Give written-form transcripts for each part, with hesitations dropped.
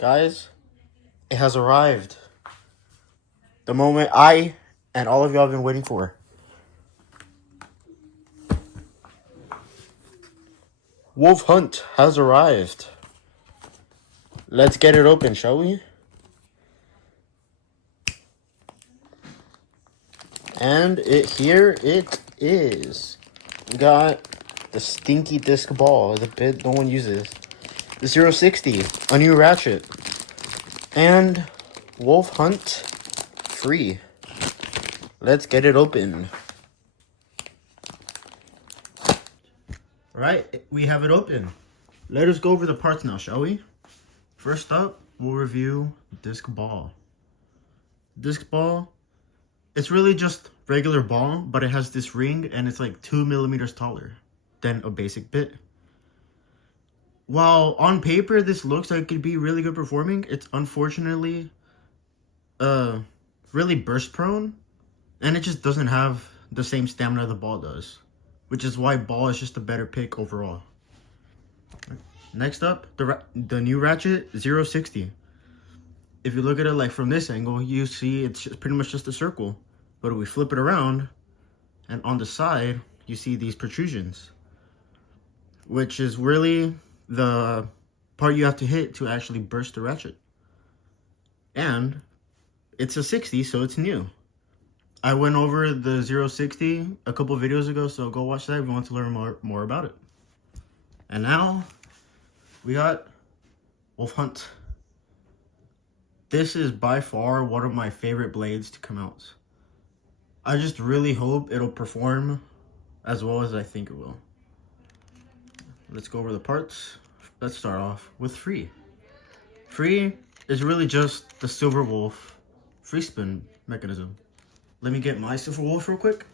Guys, it has arrived. The moment I and all of y'all have been waiting for. Wolf Hunt has arrived. Let's get it open, shall we? And here it is. We got the stinky disc ball, the bit no one uses. The 060, a new ratchet. And Wolf Hunt free. Let's get it open. Alright, we have it open. Let us go over the parts now, shall we? First up, we'll review disc ball. Disc ball, it's really just regular ball, but it has this ring and it's like 2 millimeters taller than a basic bit. While on paper this looks like it could be really good performing, it's unfortunately really burst prone, and it just doesn't have the same stamina the ball does, which is why ball is just a better pick overall. Next up, the new ratchet 060. If you look at it like from this angle, you see it's pretty much just a circle. But if we flip it around, and on the side, you see these protrusions, which is really the part you have to hit to actually burst the ratchet. And it's a 60, so it's new. I went over the 060 a couple videos ago, so go watch that if you want to learn more about it. And now, we got Wolf Hunt. This is by far one of my favorite blades to come out. I just really hope it'll perform as well as I think it will. Let's go over the parts. Let's start off with free. Free is really just the Silver Wolf free spin mechanism. Let me get my Silver Wolf real quick.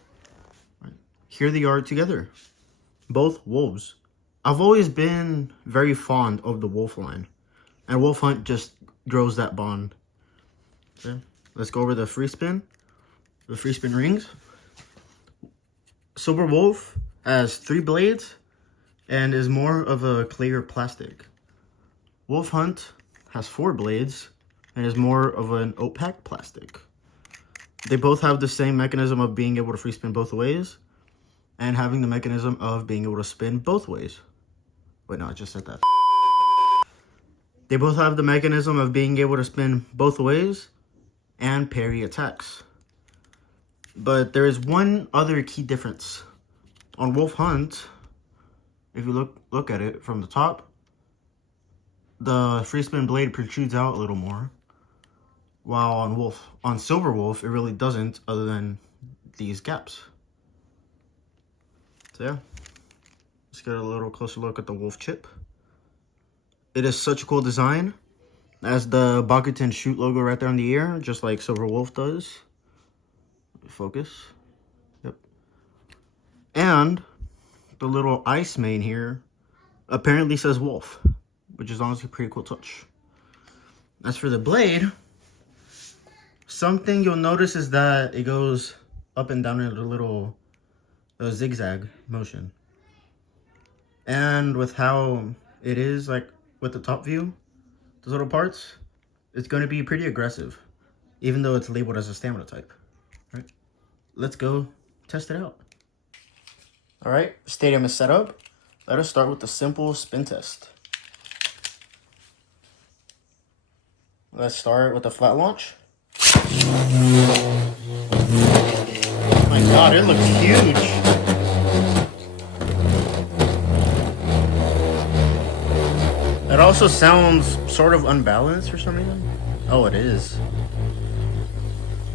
Here they are together. Both wolves. I've always been very fond of the wolf line, and Wolf Hunt just grows that bond. Okay. Let's go over the free spin rings. Silver Wolf has 3 blades and is more of a clear plastic. Wolf Hunt has 4 blades and is more of an opaque plastic. They both have the same mechanism of being able to free spin both ways and having the mechanism of being able to spin both ways. Wait, no, I just said that. They both have the mechanism of being able to spin both ways and parry attacks. But there is one other key difference. On Wolf Hunt, if you look at it from the top, the free spin blade protrudes out a little more. While on Silver Wolf, it really doesn't, other than these gaps. So yeah, let's get a little closer look at the Wolf chip. It is such a cool design. It has the Bakuten shoot logo right there on the ear, just like Silver Wolf does. Focus. Yep. And the little ice mane here apparently says Wolf, which is honestly a pretty cool touch. As for the blade, something you'll notice is that it goes up and down in a little zigzag motion. And with how it is, like with the top view, those little parts, it's going to be pretty aggressive, even though it's labeled as a stamina type. Right? Let's go test it out. All right, stadium is set up. Let us start with the simple spin test. Let's start with the flat launch. Oh my god, it looks huge. It also sounds sort of unbalanced for some reason. Oh, it is.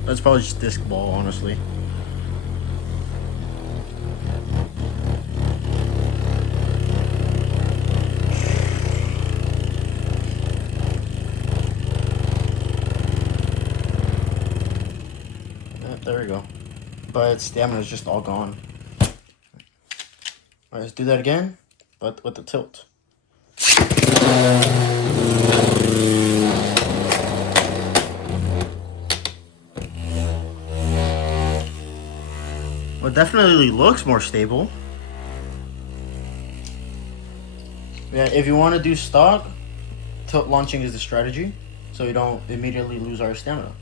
That's probably just disc ball, honestly. There we go. But stamina's just all gone. Alright, let's do that again, but with the tilt. Well, it definitely looks more stable. Yeah, if you want to do stock, tilt launching is the strategy, so we don't immediately lose our stamina.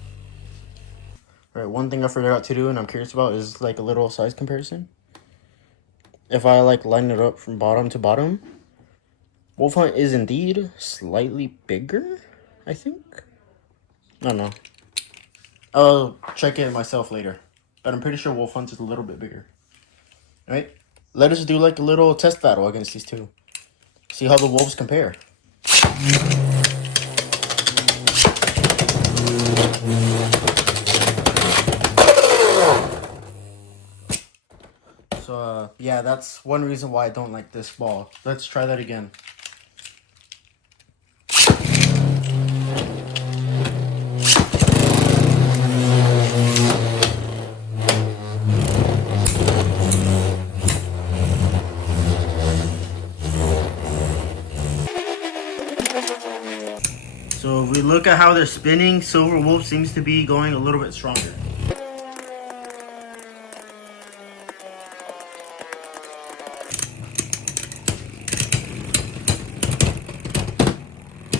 Alright, one thing I forgot to do and I'm curious about is like a little size comparison. If I like line it up from bottom to bottom, Wolf Hunt is indeed slightly bigger, I think. I don't know. I'll check it myself later. But I'm pretty sure Wolf Hunt is a little bit bigger. Alright, let us do like a little test battle against these two. See how the wolves compare. So, yeah, that's one reason why I don't like this ball. Let's try that again. So if we look at how they're spinning, Silver Wolf seems to be going a little bit stronger.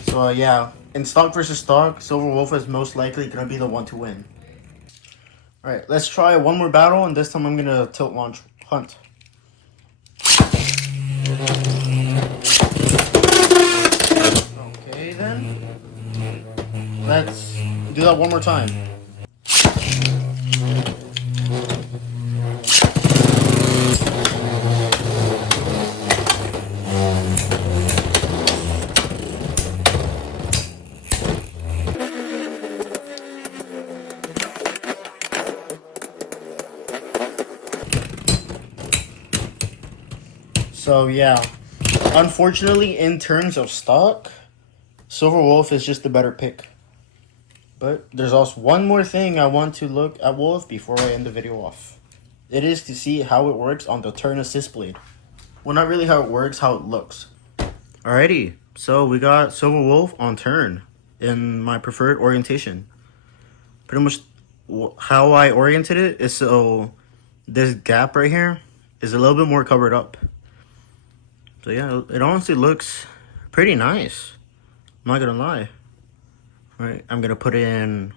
So yeah, in stock versus stock, Silver Wolf is most likely going to be the one to win. Alright, let's try one more battle, and this time I'm going to tilt launch Hunt. Okay then, let's do that one more time. So yeah, unfortunately in terms of stock, Silver Wolf is just the better pick. But there's also one more thing I want to look at Wolf before I end the video off. It is to see how it works on the turn assist blade. Well, not really how it works, how it looks. Alrighty, so we got Silver Wolf on turn in my preferred orientation. Pretty much how I oriented it is so this gap right here is a little bit more covered up. So yeah, it honestly looks pretty nice. I'm not gonna lie. Alright, I'm gonna put in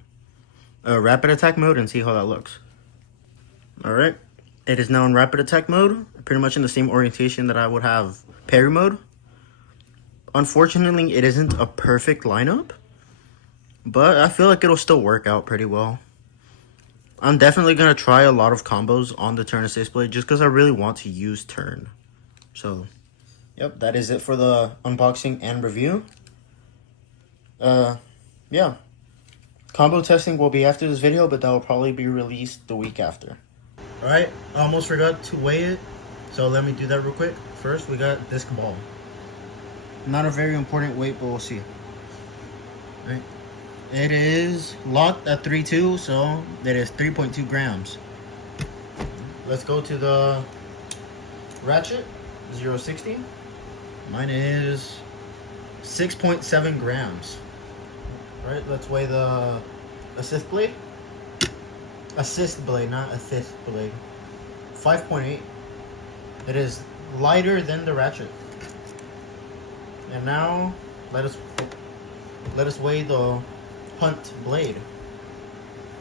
a rapid attack mode and see how that looks. Alright, it is now in rapid attack mode, pretty much in the same orientation that I would have parry mode. Unfortunately, it isn't a perfect lineup, but I feel like it'll still work out pretty well. I'm definitely gonna try a lot of combos on the turn assist blade just because I really want to use turn. So, yep, that is it for the unboxing and review. Yeah. Combo testing will be after this video, but that will probably be released the week after. Alright, I almost forgot to weigh it, so let me do that real quick. First, we got disc ball. Not a very important weight, but we'll see. Alright. It is locked at 3.2, so it is 3.2 grams. Let's go to the ratchet, 0.60. Mine is 6.7 grams. Alright, let's weigh the assist blade. Assist blade, not assist blade. 5.8. It is lighter than the ratchet. And now let us weigh the Hunt blade.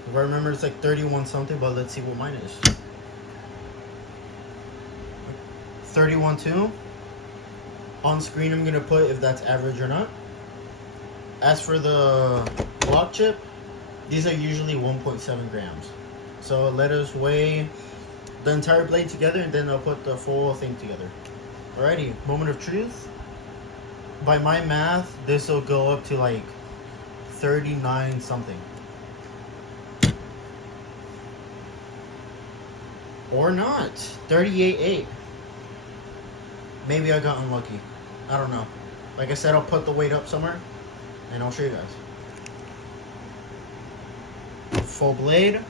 If I remember, it's like 31 something, but let's see what mine is. 31.2. On screen, I'm gonna put if that's average or not. As for the block chip, these are usually 1.7 grams. So let us weigh the entire blade together, and then I'll put the full thing together. Alrighty, moment of truth. By my math, this will go up to like 39 something. Or not. 38.8. Maybe I got unlucky. I don't know. Like I said, I'll put the weight up somewhere and I'll show you guys. Full blade.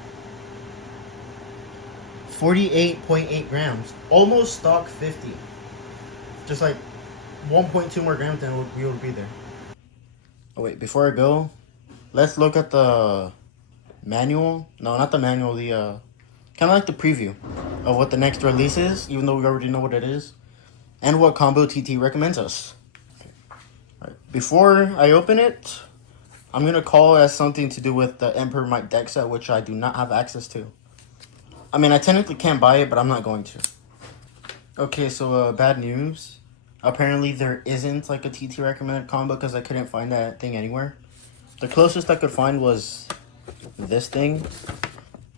48.8 grams. Almost stock 50. Just like 1.2 more grams than we would be there. Oh wait, before I go, let's look at the manual. No, not the manual, the kind of like the preview of what the next release is, even though we already know what it is, and what combo TT recommends us. Alright, Before I open it, I'm gonna call it as something to do with the Emperor Mike deck set, which I do not have access to. I mean, I technically can't buy it, but I'm not going to. Okay, so bad news. Apparently there isn't like a TT recommended combo because I couldn't find that thing anywhere. The closest I could find was this thing,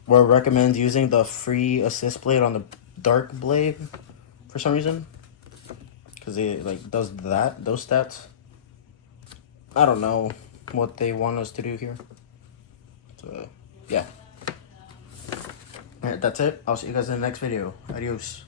where it recommends using the free assist blade on the dark blade for some reason. Because it like does those stats. I don't know what they want us to do here. So, yeah. Alright, that's it. I'll see you guys in the next video. Adios.